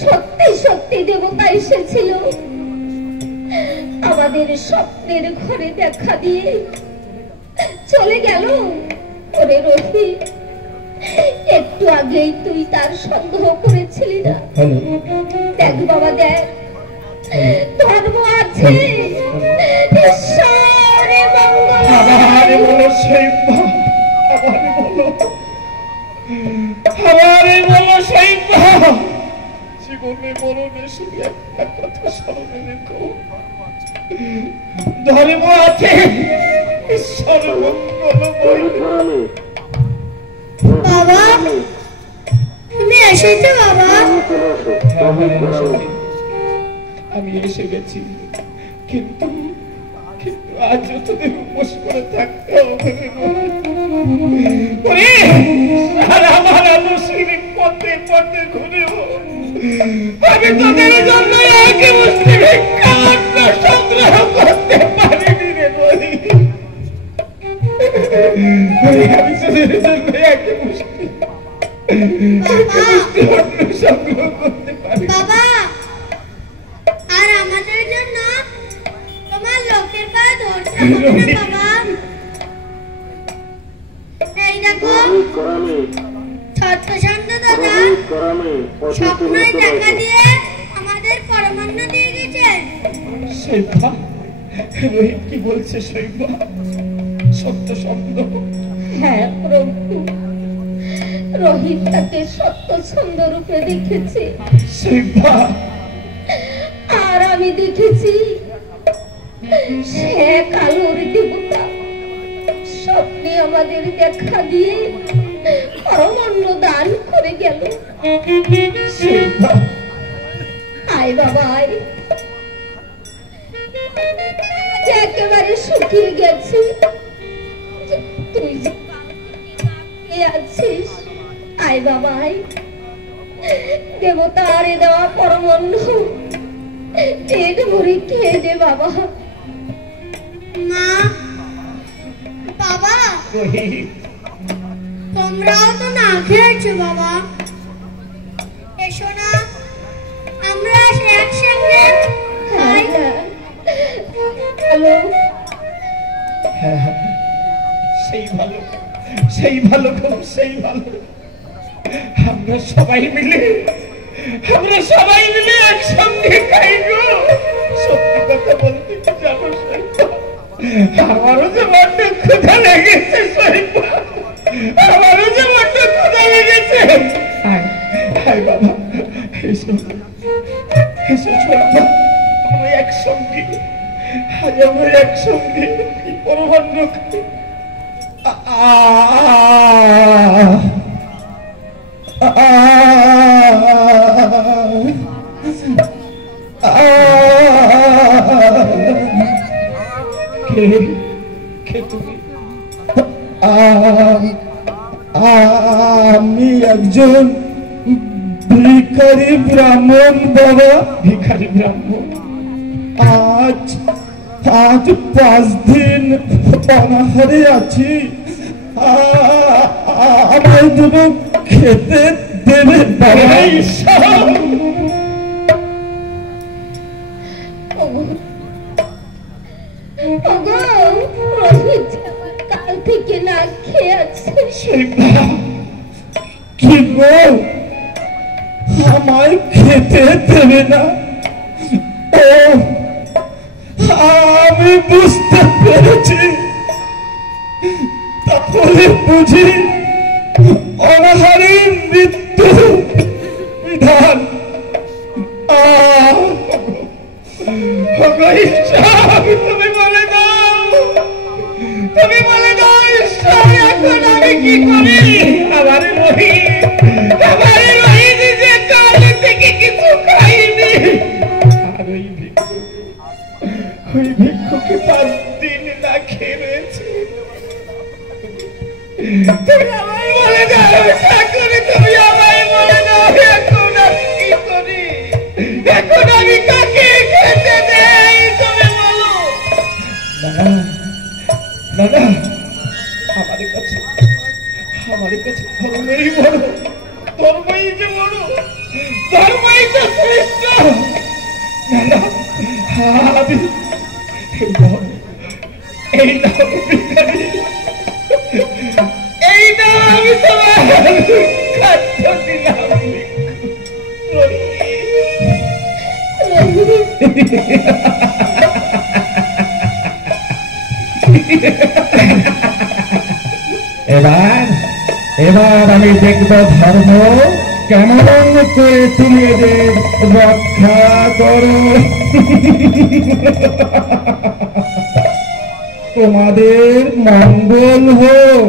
সত্যি সত্যি দেবতা এসেছিল আমাদের স্বপ্নের ঘরে দেখা দিয়ে চলে গেল। ওরে রোহিত, একটু আগেই তুই তার সন্দেহ করেছিলি না? দেখ বাবা, দেখ, ধর্ম আছে, ঈশ্বরে মঙ্গল। আমারে বলো শৈবা, আমারে বলো, আমারে বলো শৈবা, জীবনে মরণে শুধু একটা কথা স্মরণে রেখো, ধর্ম আছে, ঈশ্বর মঙ্গলময়। বাবা, তুমি এসেছো বাবা? আমি এসে গেছি, কিন্তু আজ তোদের উপোস করে থাকতে হবে। আমার মুসলিম পথে পথে ঘুরেও আমি তোদের জন্য একে মুসলিম ভিক্ষান্ন সংগ্রহ করতে পারিনি রে বলি। আমি তোদের জন্য একে মুসলিম সংগ্রহ করতে পারি। বাবা, আর আমাদের জন্য তোমার লোকের পায়ে ধরতে হবে না বাবা। এই দেখো, ছোট্ট শান্ত দাদা স্বপ্নই দেখা দিয়ে আমাদের পরমান্ন দিয়ে গেছে। শৈবা, রোহিত কি বলছে শৈবা? সত্য স্বপ্ন? হ্যাঁ প্রভু, রোহিত তাকে সত্য ছন্দ রূপে দেখেছে। শৈবা, আর আমি দেখেছি সে কালোর দেবতা স্বপ্নে আমাদের দেখা দিয়ে পরমান্ন দান করে গেল। শৈবা, আয় বাবা আয়, যে একেবারে শুকিয়ে গেছে, তুই যে আছিস, আয় বাবা আয়, দেবতার দেওয়া পরমান্ন পেট ভরে খেয়ে দে বাবা। মা, বাবা, রোহিত, তোমরাও তো না খেয়েছো বাবা। এসো না, আমরা একসঙ্গে খাই। হ্যালো, হ্যাঁ, সেই ভালো, সেই ভালো গো, সেই ভালো। আমরা সবাই মিলে একসঙ্গে খাই গো। সত্যি কথা বলতে কি জানো শৈবা, আমারও যে বড্ড ক্ষুধা লেগেছে শৈবা, আমারও যে বড্ড ক্ষুধা লেগেছে। হায় বাবা, এসো এসো শৈবা, আমরা একসঙ্গে, আজ আমরা একসঙ্গে এই পরমান্ন খাই। আমি একজন ভিখারি ব্রাহ্মণ বাবা, ভিখারি ব্রাহ্মণ। আজ 5 দিন অনাহারে আছি, আমায় দুটো খেতে দেবে বাবা? রোহিত কাল থেকে না খেয়ে আছে। কি গো, আমায় খেতে দেবে না? ও, আমি বুঝতে পেরেছি, তাহলে বুঝি অনাহারের মৃত্যু বিধান। তুমি বলে দাও, তুমি বলে দাও ঈশ্বর, এখন আমি কি করি? আমার রোহিত যে কাল থেকে কিছু খাইনি, আর ওই ভিক্ষুকে 5 দিন না খেয়ে রয়েছে। তুমি আমায় বলে দাও, করে তুমি যে বড়, ধর্মই তো শ্রেষ্ঠ। না না, আমি এই নাও ভিখারি, এই নাও আমি তোমার খাদ্য দিলাম। এবার এবার আমি দেখব ধর্ম কেমন করে তুমি এদের রক্ষা করো। তোমাদের মঙ্গল হোক,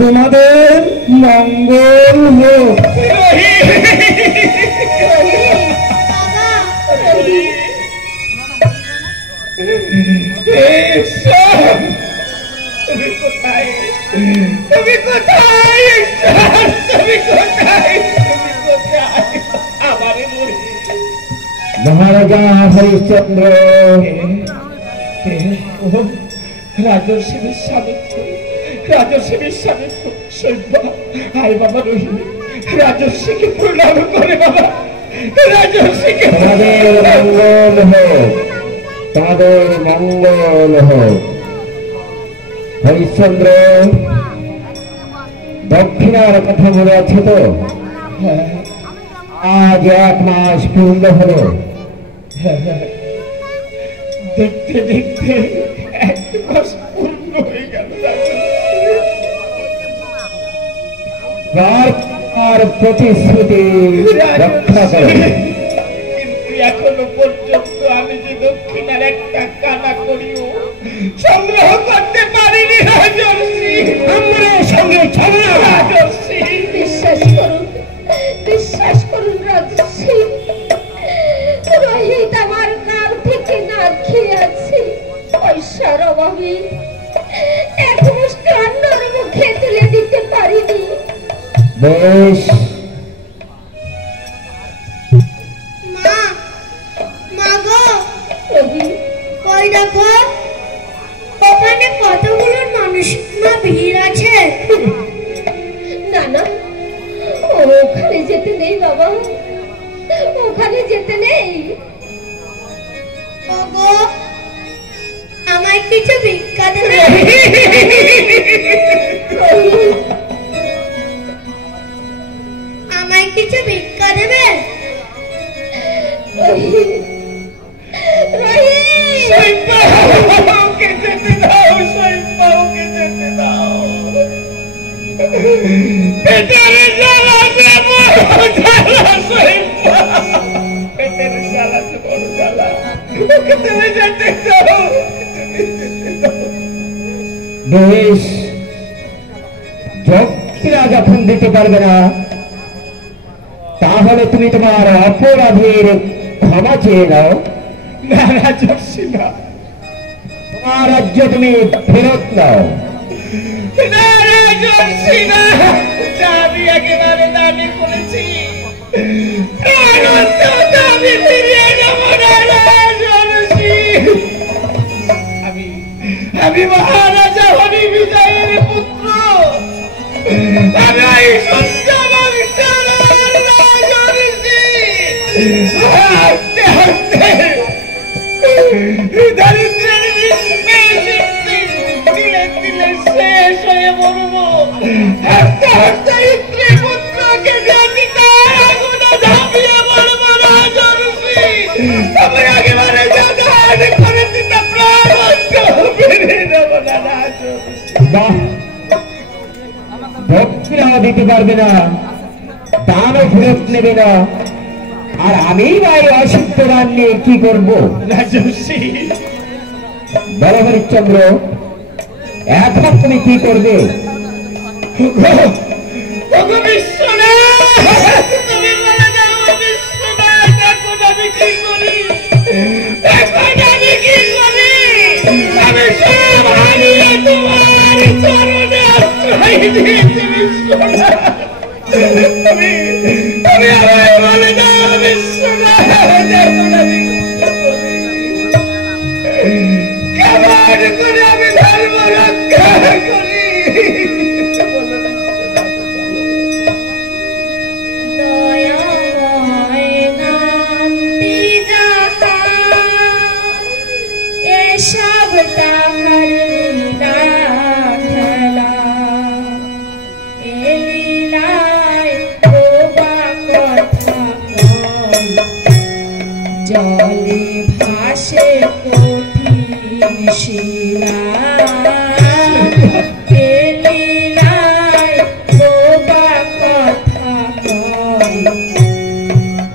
তোমাদের মঙ্গল হোক। তুমি কোথায়, তুমি কোথায়, তুমি কোথায়, তুমি কোথায়? আমারে মরে মহারাজা হরিশ্চন্দ্র, রাজর্ষি বিশ্বামিত্র, রাজর্ষি বিশ্বামিত্র, সৈবা, আয় বাবা রহিম, রাজর্ষিকে প্রণাম করে বাবা, রাজর্ষিকে। তোমাদের মঙ্গল হোক, তোমাদের মঙ্গল হোক। হরিশ্চন্দ্র, দক্ষিণার কথা মনে আছে তো? আজ 1 মাস পূর্ণ হলো। দেখতে দেখতে 1 মাস পূর্ণ হয়ে গেল। আর প্রতিশ্রুতি রক্ষা করো। কিন্তু এখনো পর্যন্ত আমি যে দক্ষিণার একটা কানা করিও সংগ্রহ করতে পারিনি রাজর্ষি। আমরা সঙ্গে চলো না রাজর্ষি। বিশ্বাস করুন রাজর্ষি, রোহিত আমার কাল থেকে না খেয়ে আছে, পয়সার অভাবে 1 মুষ্টি অন্নর মুখে তুলে দিতে পারিনি। বেশ, মা, মা গো, ওই দেখো ওখানে কতগুলো মানুষ না ভিড় আছে। না না, ওখানে যেতে নেই বাবা, ওখানে যেতে নেই। ওগো, আমায় কিছু ভিক্ষা দেবে? আমায় কিছু ভিক্ষা দেবে? সৈবা, ওকে যেতে দাও, সৈবা, ওকে যেতে দাও। পেটের জ্বালাতে বড় জ্বালা, সৈবা, পেটের জ্বালাতে বড় জ্বালা। ওকে তুমি যেতে দাও, তুমি যেতে দাও। বেশ, দক্ষিণা যখন দিতে পারবে না, তাহলে তুমি তোমার অপরাধের ক্ষমা চেয়ে নাও। না রাজর্ষি না, তোমার রাজ্য তুমি ফেরত নাও। না রাজর্ষি না, যা আমি একেবারে দাবি করেছি আমি ফিরিয়ে নেব না রাজর্ষি। আমি মহারাজা হরি বিজয়ের পুত্র, আমি এই সত্য বংশের রাজর্ষি। হাসতে হাসতে দারিদ্রের দিলে দিলে শেষ হয়ে মরবো। হাসতে হাসতে স্ত্রী পুত্রকে আগুনে ঝাঁপিয়ে মরবো রাজর্ষি। তবে একেবারে জাগান করে দিতে প্রাণ ফিরিয়ে দেব না রাজর্ষি। বাহ, দক্ষিণা দিতে পারবে না, দানও ফেরত নেবে না, আর আমি বা এই অসিদ্ধ দান নিয়ে কি করবো? রাজর্ষি, বলো হরিশ্চন্দ্র, এখন তুমি কি করবে? ওগো বিশ্বনাথ, তুমি বলে দাও বিশ্বনাথ, এখন আমি কি করি? এখন আমি কি করি? আমি সব হারিয়ে তোমার চরণে আশ্রয় দিয়েছি বিশ্বনাথ। তুমি আমায় বলে দাও বিশ্বনাথ, এখন আমি কি করি? কেমন করে আমি ধর্ম রক্ষা করি? দয়া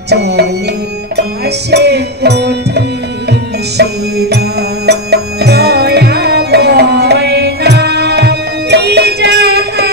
চলে আসে কঠিন শিলা দয়াময় নামটি যাহা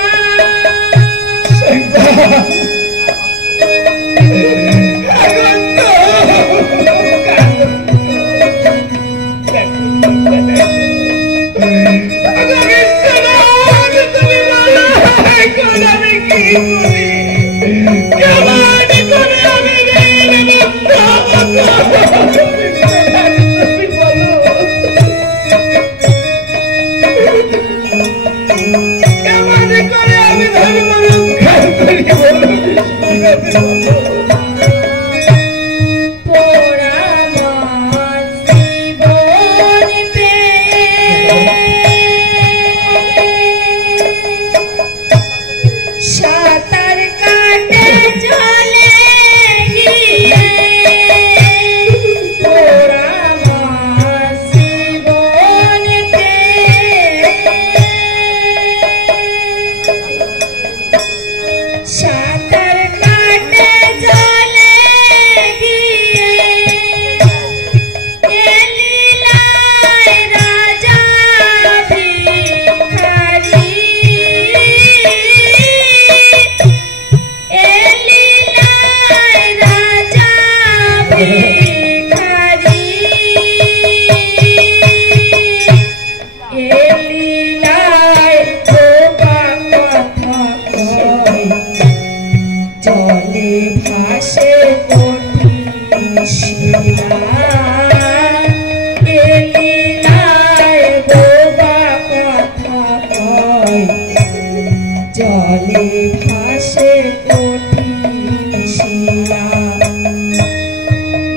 জলে ভাসে কঠিন শিলা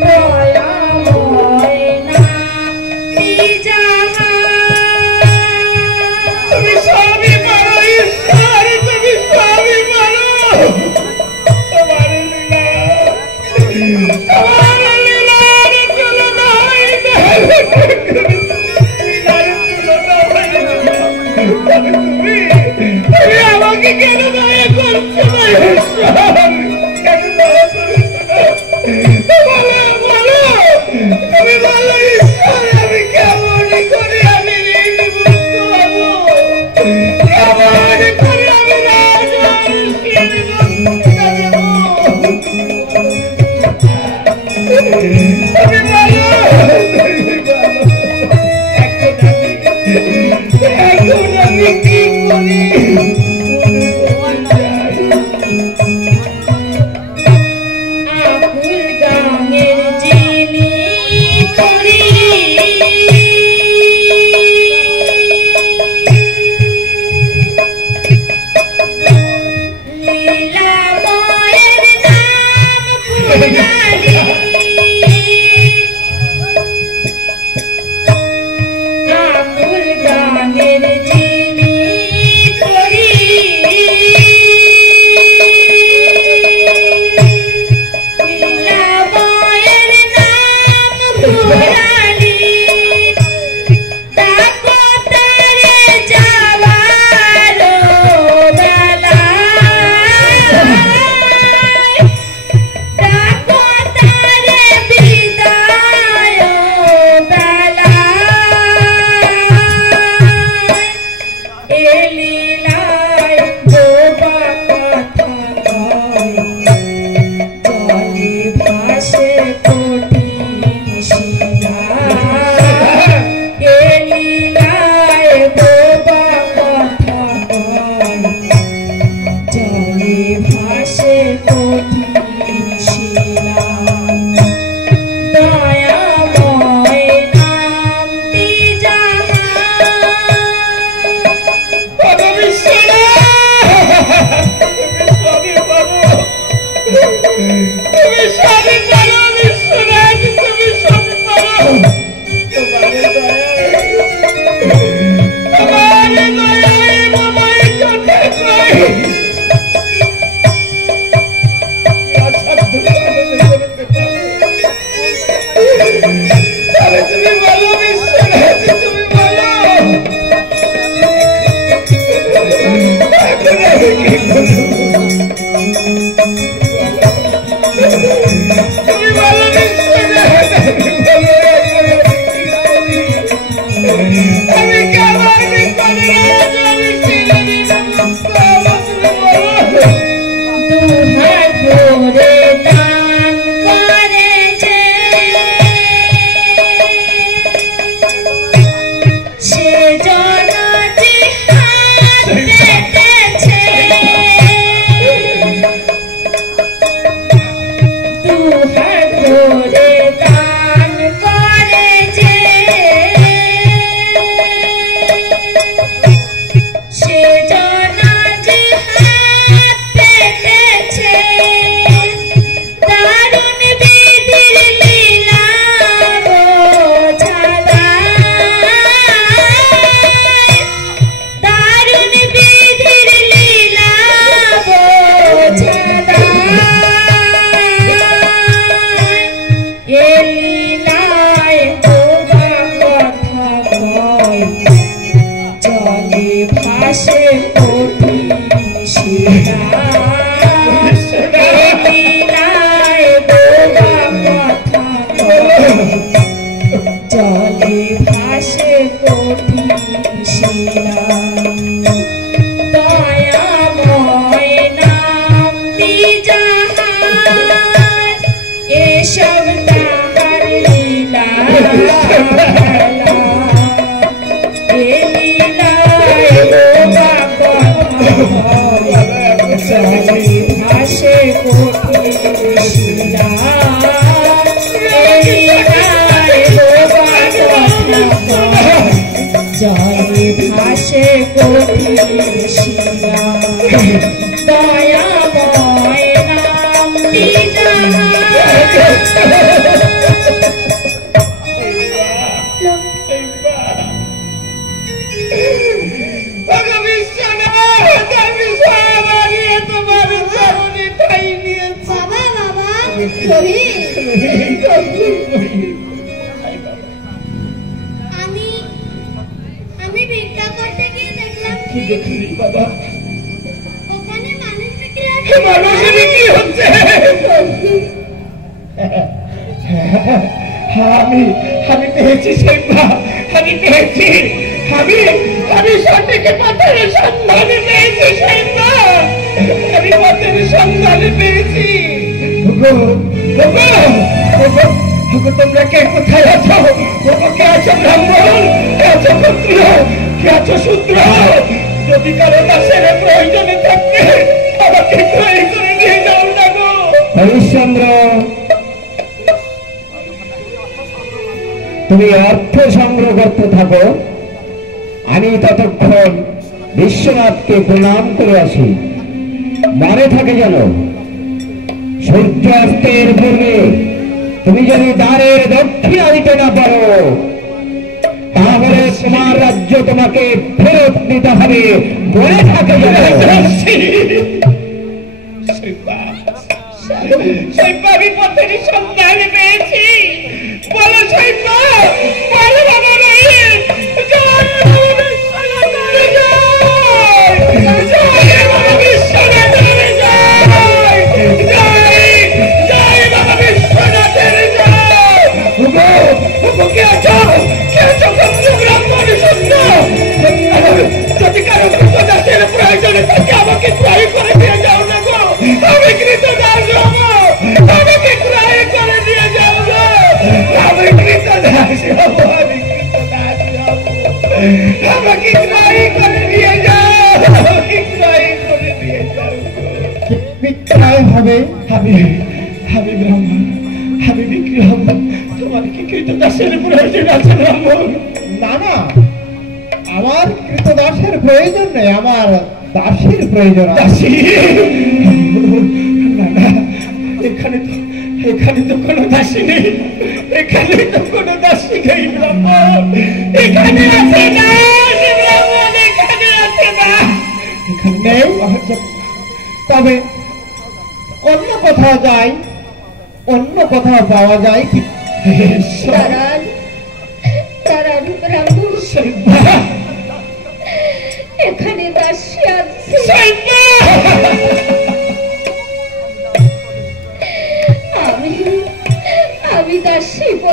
দয়াময় নামটি যাহা তুমি সবই পারো ঈশ্বর, তুমি সবই পারো। তোমার লীলা, তোমার লীলার তুলনা হয় না। লীলার তুলনা হয় না। তুমি আমাকে কেন দয়া করছো না ঈশ্বর? কেন দয়া করছো না? বলো, বলো, তুমি বলো ঈশ্বর, আমি কেমন করে আমি ঋণমুক্ত হবো? কেমন করে আমি রাজস্বীর মুক্তিটা দেবো? তুমি বলো, এখন আমি কি করি? আকুল গানের যিনি করি লীলাময়ের নাম পুরালি আকুল গানের যিনি করি লীলাময়ের নাম পুরালি ডাকো তারে যাওয়ার বেলায় ডাকো তারে বিদায় বেলায় এ লীলায় ডোবা কথা কয় জলে ভাসে কঠিন শিলা এ লীলায় ডোবা কথা কয় জলে ভাসে কঠিন শিলা দয়াময় নামটি যাহা তুমি সবই পারো বিশ্বনাথ, তুমি সবই পারো। তোমার দয়ায়, তোমার দয়ায় বাবাই কথা কই। তুমি বলো বিশ্বনাথ, তুমি বলো এখন আমি কি করবো? তুমি বলো আমি কেমন তোমরা কে কোথায় আছো? কে আছো ব্রাহ্মণ? কে আছো ক্ষত্রিয়? কে আছো শূদ্র? যদি কারো দাসের প্রয়োজনে থাকে আমাকে ক্রয় করে নিয়ে যাও না গো। হরিশ্চন্দ্র, তুমি অর্থ সংগ্রহ করতে থাকো, আমি ততক্ষণ বিশ্বনাথকে প্রণাম করে আসি। মনে থাকে যেন সূর্যাস্তের পূর্বে তুমি যদি দ্বারের দক্ষিণা দিতে না পারো তাহলে তোমার রাজ্য তোমাকে ফেরত দিতে হবে। মনে থাকে যেন। আমি পথের সন্ধান পেয়েছি। বলো শৈবা, বলো বাবা যদি কারো দাসের প্রয়োজনে থাকে আমাকে ক্রয় করে দিয়ে যাও না গো। আমি কৃত দাস হবো, আমাকে ক্রয় করে দিয়ে যাও গো। আমি কৃত দাস হবো, আমি কৃত দাস হবো, আমাকে ক্রয় করে দিয়ে যাও, আমাকে ক্রয় করে দিয়ে যাও গো। বিক্রয় হবে? আমি ব্রাহ্মণ, আমি বিক্রি হব। তোমার কি কৃত দাসের প্রয়োজন আছে ব্রাহ্মণ? না না, আমার কৃতদাসের প্রয়োজন নেই, আমার দাসীর প্রয়োজন। দাসী? না না, এখানে তো কোনো দাসী নেই, এখানে তো কোনো দাসী নেই ব্রাহ্মণ। এখানে আছে না ব্রাহ্মণ, এখানে আছে না। এখানে নেই? তবে অন্য কোথাও যাই, অন্য কোথাও পাওয়া যায় কি? এখানে দাসী আছে,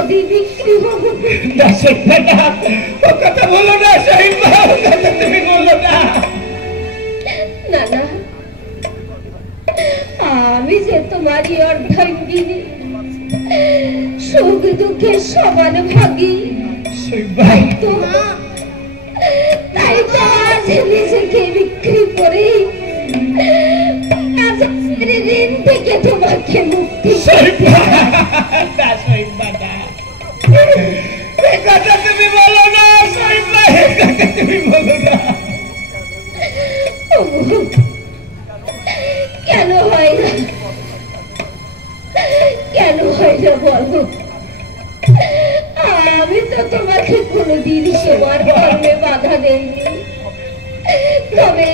নদী বিক্রি হবো। না শৈবা না, ও কথা বলো না শৈবা, ও কথা তুমি বলো না। না না, আমি যে তোমারই অর্ধাঙ্গিনী, সুখ দুঃখে সমান ভাগী। শৈবা তাই তো আজ নিজেকে বিক্রি করে আজকের ঋণ থেকে তোমাকে মুক্তি শৈবা না, শৈবা না, এই কথা তুমি বলো না শৈবা, এই কথা তুমি বলো না। ওগো, কেন হয় না, কেন হয় না বলো? আমি তো তোমাকে কোনোদিন তোমার কর্মে বাধা দেইনি, তবে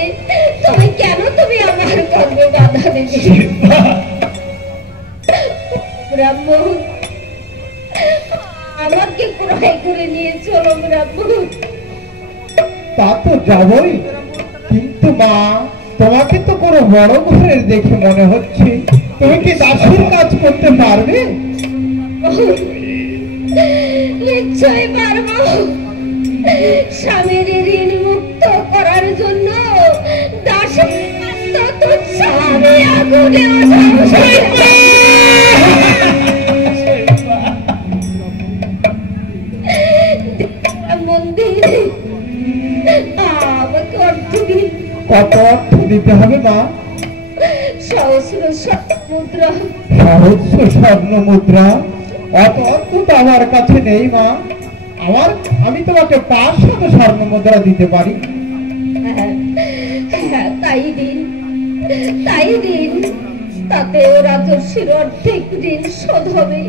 তবে কেন তুমি আমার কর্মে বাধা দেবে? ব্রাহ্মণ, আমাকে ক্রয় করে নিয়ে চলো ব্রাহ্মণ। তা তো যাবই, কিন্তু মা তোমাকে তো কোনো বড় ঘরের দেখে মনে হচ্ছে, তুমি কি দাসীর কাজ করতে পারবে? নিশ্চয় পারবো। স্বামীর ঋণ মুক্ত করার জন্য দাসের কাজ তো তুচ্ছ, আমি আগুনেও মন্দির আমাকে অর্থ দিন। কত অর্থ দিতে হবে মা? সহস্র মুদ্রা। সহস্র স্বর্ণ মুদ্রা? অত অর্থ তো আমার কাছে নেই মা। আমি তোমাকে 500 স্বর্ণ মুদ্রা দিতে পারি। হ্যাঁ, তাই দিন, তাই দিন, তাতেও রাজস্বীর অর্ধেক ঋণ শোধ হবে।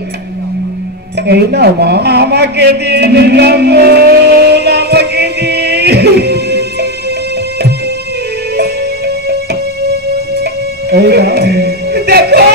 এই নাও মা। আমাকে দিন ব্রাহ্মণ, আমাকে দিন। এই নাও। দেখো